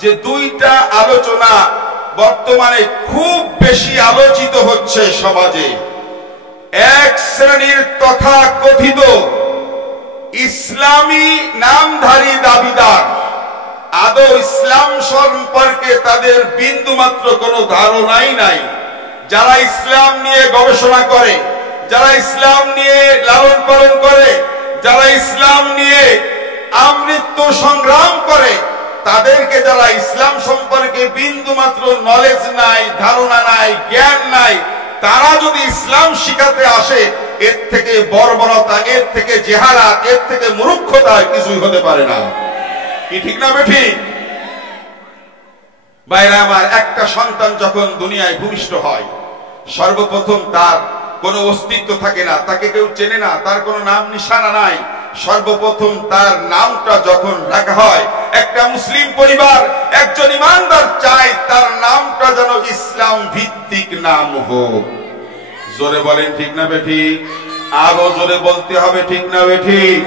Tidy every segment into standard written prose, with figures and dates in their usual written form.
যে দুইটা আলোচনা বর্তমানে খুব বেশি আলোচিত হচ্ছে সমাজে। এক শ্রেণীর তথাকথিত ইসলামী নামধারী দাবিদার আদৌ ইসলাম সম্পর্কে তাদের বিন্দুমাত্র কোনো ধারণাই নাই, যারা ইসলাম নিয়ে গবেষণা করে, যারা ইসলাম নিয়ে লালন পালন করে, যারা ইসলাম নিয়ে আমৃত্যু সংগ্রাম করে, তাদেরকে যারা ইসলাম সম্পর্কে বিন্দুমাত্র নলেজ নাই, ধারণা নাই, জ্ঞান নাই, তারা যদি ইসলাম শিখাতে আসে, এর থেকে বর্বরতা, এর থেকে জেহালাত, এর থেকে মূর্খতা কিছুই হতে পারে না। কি ঠিক না বেঠিক? ভাইরা আমার, একটা সন্তান যখন দুনিয়ায় ভূমিষ্ঠ হয়, সর্বপ্রথম তার কোনো অস্তিত্ব থাকে না, তাকে কেউ চেনে না, তার কোনো নাম নিশানা নাই। সর্বপ্রথম তার নামটা যখন রাখা হয়, একটা মুসলিম পরিবার, একজন ইমানদার চায় তার নামটা যেন ইসলাম ভিত্তিক নাম হোক। জোরে বলেন ঠিক না বেঠিক? আরো জোরে বলতে হবে ঠিক না বেঠিক?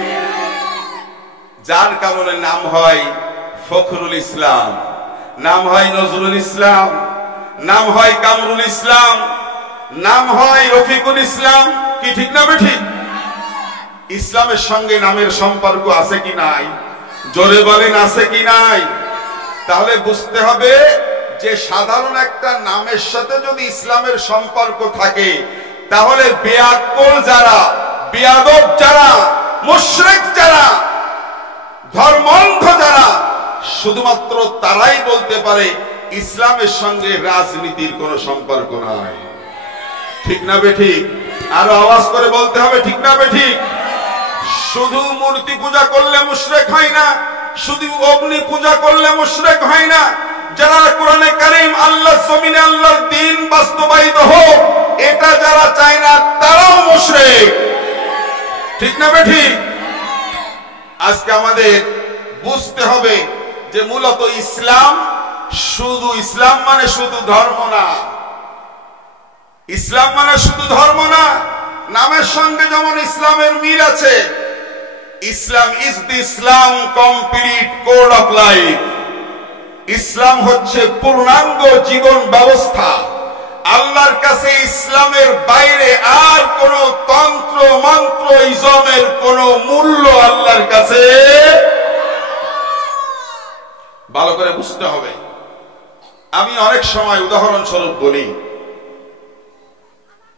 যার কারণে নাম হয় ফখরুল ইসলাম, নাম হয় নজরুল ইসলাম, নাম হয় কামরুল ইসলাম, নাম হয় রফিকুল ইসলাম। কি ঠিক না বেঠিক? ইসলামের সঙ্গে নামের সম্পর্ক আছে কি নাই? জোরে বলেন আছে কি নাই? তাহলে বুঝতে হবে যে সাধারণ একটা নামের সাথে যদি ইসলামের সম্পর্ক থাকে, তাহলে বেয়াক্কল যারা, বেয়াদব যারা, মুশরিক যারা, ধর্মান্ধ যারা, শুধুমাত্র তারাই বলতে পারে ইসলামের সঙ্গে রাজনীতির কোনো সম্পর্ক নাই। ঠিক না বেঠিক? আরো আওয়াজ করে বলতে হবে ঠিক না বেঠিক? শুধু মূর্তি পূজা করলে মুশরিক হয় না, শুধু অগ্নি পূজা করলে মুশরিক হয় না। যারা কোরআনে কারীম আল্লাহর জমিনে আল্লাহর দ্বীন বাস্তবায়িত হোক, এটা যারা চায় না, তারাও মুশরিক। ঠিক না বেঠিক? আজকে আমাদের বুঝতে হবে যে মূলত ইসলাম শুধু, ইসলাম মানে শুধু ধর্ম না, ইসলাম মানে শুধু ধর্ম না। নামের সঙ্গে যেমন ইসলামের মিল আছে, Islam is the Islam complete code of life. Islam হচ্ছে পূর্ণাঙ্গ জীবন ব্যবস্থা। আল্লাহর কাছে ইসলামের বাইরে আর কোন তন্ত্র মন্ত্র ইজমের কোন মূল্য আল্লাহর কাছে। ভালো করে বুঝতে হবে। আমি অনেক সময় উদাহরণস্বরূপ বলি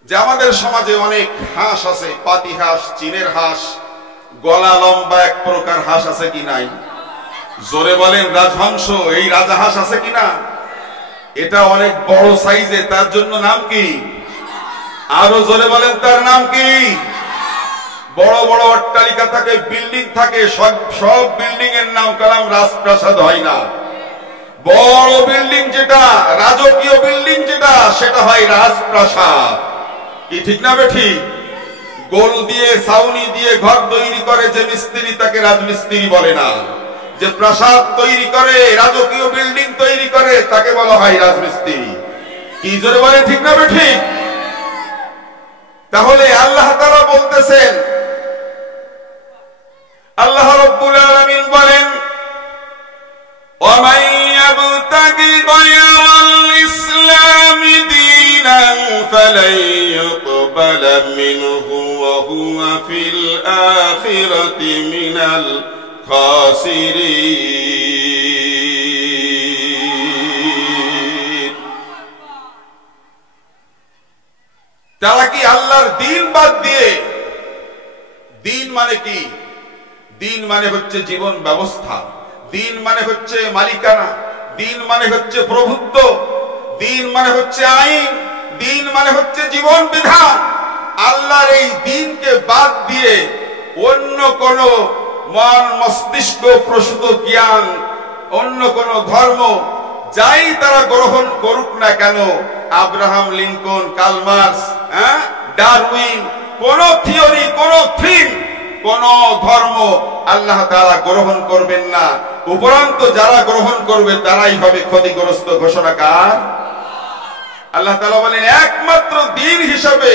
যে আমাদের সমাজে অনেক হাঁস আছে, পাতি হাঁস, চীনের হাঁস, গলা লম্বা এক প্রকার হাঁস আছে কি নাই? জোরে বলেন রাজহংস, এই রাজাহাঁস আছে কিনা? এটা অনেক বড় সাইজে, তার জন্য নাম কি? আরো জোরে বলেন তার নাম কি? বড় বড় অট্টালিকা থাকে, বিল্ডিং থাকে, সব বিল্ডিং এর নাম কালাম রাজপ্রাসাদ হয় না। বড় বিল্ডিং যেটা, রাজকীয় বিল্ডিং যেটা, সেটা হয় রাজপ্রাসাদ। কি ঠিক না বেঠিক? গোল দিয়ে, ছাউনি দিয়ে ঘর তৈরি করে যে মিস্ত্রি, তাকে রাজমিস্ত্রি বলে না। যে প্রাসাদ তৈরি করে, রাজকীয় বিল্ডিং তৈরি করে, তাকে বলা হয় রাজমিস্ত্রি। কি জোরে বলে ঠিক না বেঠিক? তাহলে আল্লাহ তাআলা বলতেছেন, আল্লাহ রাব্বুল আলামিন বলেন, وَمَن يَبْتَغِ غَيْرَ الْإِسْلَامِ دِينًا فَلَن يُقْبَلَ مِنْهُ وَهُوَ فِي الْآخِرَةِ مِنَ الْخَاسِرِينَ। তারা কি আল্লাহর দ্বীন বাদ দিয়ে, দ্বীন মানে কি? দ্বীন মানে হচ্ছে জীবন ব্যবস্থা, দ্বীন মানে হচ্ছে মালিকানা, দ্বীন মানে হচ্ছে প্রভুত্ব, দ্বীন মানে হচ্ছে আইন, দ্বীন মানে হচ্ছে জীবন বিধান। আল্লাহর এই দ্বীনকে বাদ দিয়ে অন্য কোন মন মস্তিষ্ক প্রসূত জ্ঞান, অন্য কোন ধর্ম যাই তারা গ্রহণ করুক না কেন, Abraham Lincoln, Karl Marx, Darwin, কোন থিওরি, কোন থিম, কোন ধর্ম আল্লাহ তাআলা গ্রহণ করবেন না। উপরন্তু যারা গ্রহণ করবে তারাই হবে ক্ষতিগ্রস্ত। ঘোষণাকার আল্লাহ তাআলা বলেন, একমাত্র দ্বীন হিসাবে,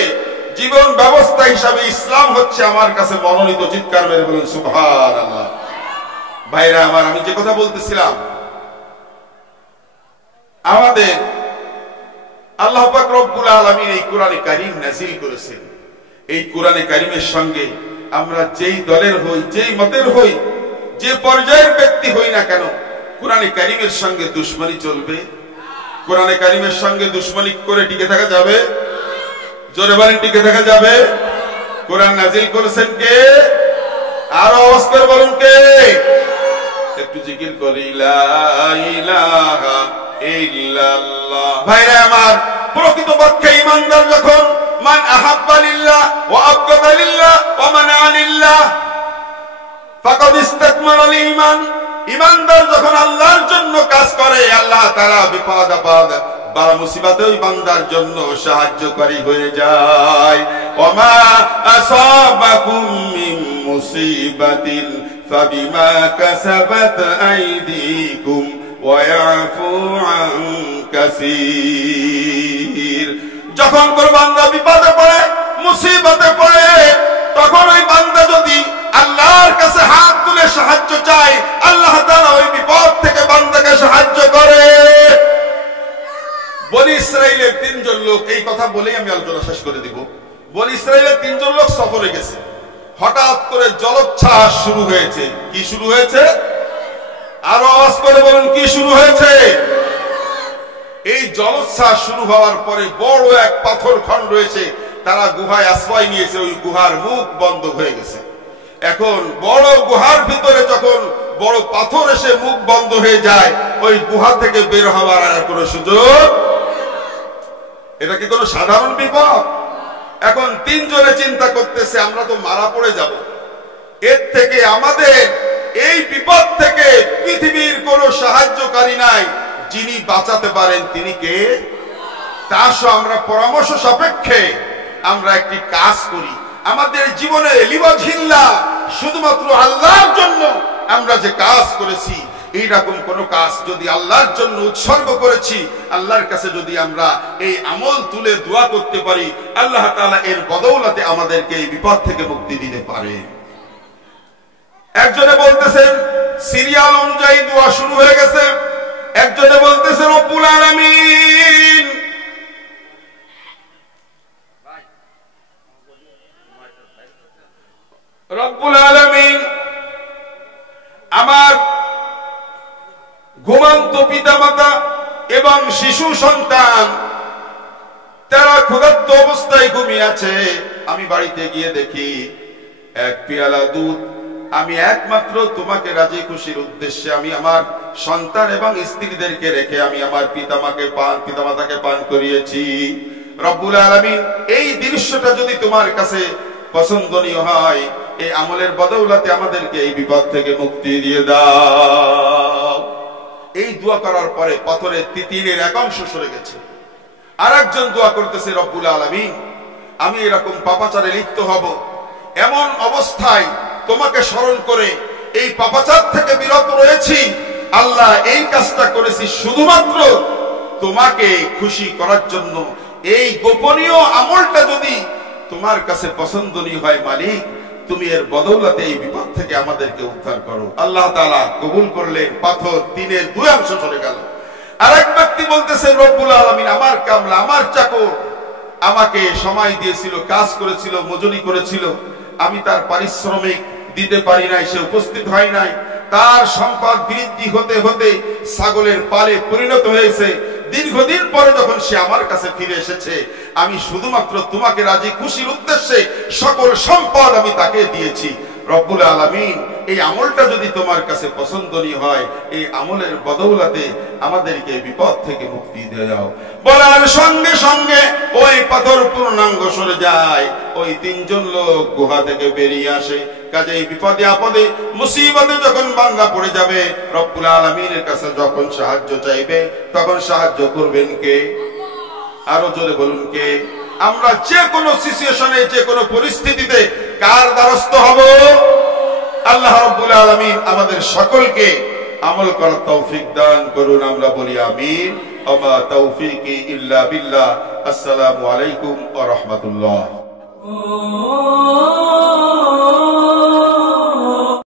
জীবন ব্যবস্থা হিসাবে ইসলাম হচ্ছে আমার কাছে মনোনীত। চিৎকার মেরে বলুন সুবহানাল্লাহ। ভাইরা আমার, আমি যে কথা বলতেছিলাম আমাদের আল্লাহ পাক রব্বুল আলামিন এই কোরআনে কারীম নাযিল করেছেন। এই কোরআনে কারীমের সঙ্গে আমরা যেই দলের হই, যেই মতের হই, যে পর্যায়ের ব্যক্তি হই না কেন, কোরআনে কারীমের সঙ্গে দুশমনি চলবে? কোরআনে কারীমের সঙ্গে দুশমনি করে টিকে থাকা যাবে? জোরে বলেন, টিকে থাকা যাবে? কোরআন নাযিল করেছেন কে? আর আওয়াজ করে বলুন কে? একটু জিকির করি, লা ইলাহা ইল্লাল্লাহ। ভাইরা আমার, প্রকৃতপক্ষে ঈমানদার যখন মান আহাব্বা লিল্লাহ ওয়া আবগাদা লিল্লাহ ওয়া মানা লিল্লাহ ফাকাদ ইসতাকমালাল ঈমান। ঈমানদার যখন আল্লাহর জন্য কাজ করে, আল্লাহ তাআলা বিপদ আপদ বালা মুসিবতে ওই বান্দার জন্য সাহায্যকারী হয়ে যায়। ওয়া মা আসাবাকুম মিন মুসিবাতিন ফাবিমা কাসাবাত আইদিকুম ওয়া ইয়াফু আন কাসীর। যখন কোন বান্দা বিপদে পড়ে, মুসিবতে পড়ে, তখন ওই বান্দা যদি আল্লাহর কাছে হাত তুলে সাহায্য চায়, আল্লাহ তাআলা ওই বিপদ থেকে বান্দাকে সাহায্য করে। বনি ইসরাইলের তিনজন লোক, এই কথা বলেই আমি আলোচনা শেষ করে দিব। বনি ইসরাইলের তিনজন লোক সফরে গেছে, হঠাৎ করে জলোচ্ছ্বাস শুরু হয়েছে। কি শুরু হয়েছে? আরো আওয়াজ করে বলুন, কি শুরু হয়েছে? এই জলোচ্ছ্বাস শুরু হওয়ার পরে বড় এক পাথর খণ্ড রয়েছে, তারা গুহায় আশ্রয় নিয়েছে, ওই গুহার মুখ বন্ধ হয়ে গেছে। এখন বড় গুহার ভিতরে যখন বড় পাথর এসে মুখ বন্ধ হয়ে যায়, ওই গুহা থেকে বের হওয়ার আর কোনো সুযোগ? এটা কি কোনো সাধারণ বিপদ? এখন তিনজনে চিন্তা করতেছে, আমরা তো মারা পড়ে যাব, এর থেকে আমাদের এই বিপদ থেকে পৃথিবীর কোনো সাহায্যকারী নাই, যিনি বাঁচাতে পারেন তিনি কে? তার সাথে আমরা পরামর্শ সাপেক্ষে আমরা একটি কাজ করি। আমাদের জীবনে লিওয়াজহিল্লাহ, শুধুমাত্র আল্লাহর জন্য আমরা যে কাজ করেছি, এইরকম কোন কাজ যদি আল্লাহর জন্য উৎসর্গ করেছি, আল্লাহর কাছে যদি আমরা এই আমল তুলে দোয়া করতে পারি, আল্লাহ তাআলা এর বদৌলতে আমাদেরকে এই বিপদ থেকে মুক্তি দিতে পারে। একজনে বলতেছেন সিরিয়াল অনুযায়ী দোয়া শুরু হয়ে গেছে, একজনে বলতেছে রব্বুল আলামিন, রব্বুল আলামিন আমার ঘুমন্ত পিতামাতা এবং শিশু সন্তান তারা ক্ষুধার্ত অবস্থায় ঘুমিয়ে আছে। আমি বাড়িতে গিয়ে দেখি এক পেয়ালা দুধ আমি একমাত্র তোমাকে রাজি খুশির উদ্দেশ্যে আমি আমার সন্তান এবং স্ত্রীদেরকে রেখে আমি আমার পিতামাতাকে পান করিয়েছি। রব্বুল আলামিন, এই দৃশ্যটা যদি তোমার কাছে পছন্দনীয় হয়, এই আমলের বদৌলতে আমাদেরকে এই বিপদ থেকে মুক্তি দিয়ে দাও। এই দোয়া করার পরে পাথরের তিতিরের এক অংশ সরে গেছে। আর একজন দোয়া করতেছে, রব্বুল আলামিন, আমি এরকম পাপাচারে লিপ্ত হব, এমন অবস্থায় তোমাকে স্মরণ করে এই পাপাচার থেকে বিরত রয়েছি। আল্লাহ, এই কাজটা করেছি শুধুমাত্র তোমাকে খুশি করার জন্য। এই গোপনীয় আমলটা যদি তোমার কাছে পছন্দনীয় হয়, মালিক, তুমি এর বদৌলতে এই বিপদ থেকে আমাদেরকে উদ্ধার করো। আল্লাহ তাআলা কবুল করলেন, পাথর তিনের দুই অংশ চলে গেল। আরেক ব্যক্তি বলতেছে, রব্বুল আলামিন, আমার কামলা, আমার চাকর আমাকে সময় দিয়েছিল, কাজ করেছিল, মজুরি করেছিল, আমি তার পারিশ্রমিক দিতে পারি নাই, সে উপস্থিত হয় নাই, তার সম্পদ বৃদ্ধি হতে হতে ছাগলের পালে পরিণত হয়েছে। দীর্ঘদিন পরে যখন সে আমার কাছে ফিরে এসেছে, আমি শুধুমাত্র তোমাকে রাজি খুশির উদ্দেশ্যে সকল সম্পদ আমি তাকে দিয়েছি। রব্বুল আলামিন, এই আমলটা যদি তোমার কাছে পছন্দনীয় হয়, এই আমলের বদৌলতে আমাদেরকে বিপদ থেকে মুক্তি দিয়ে দাও। বলার সঙ্গে সঙ্গে ওই পাথর পূর্ণাঙ্গ সরে যায়, ওই তিনজন লোক গুহা থেকে বেরিয়ে আসে। কাজেই বিপদে আপদে মুসিবতে যখন বান্দা পড়ে যাবে, রব্বুল আলামিনের কাছে যখন সাহায্য চাইবে, তখন সাহায্য করবেন কে? আরো জোরে বলুন, কে? আমরা যে কোনো সিচুয়েশনে, যে কোনো পরিস্থিতিতে কার দ্বারস্থ হব? আল্লাহ রাব্বুল আলামিন আমাদের সকলকে আমল করার তৌফিক দান করুন। আমরা বলি আমিন। ওয়া তাওফীকি ইল্লা বিল্লাহ। আসসালামু আলাইকুম ওয়া রাহমাতুল্লাহ।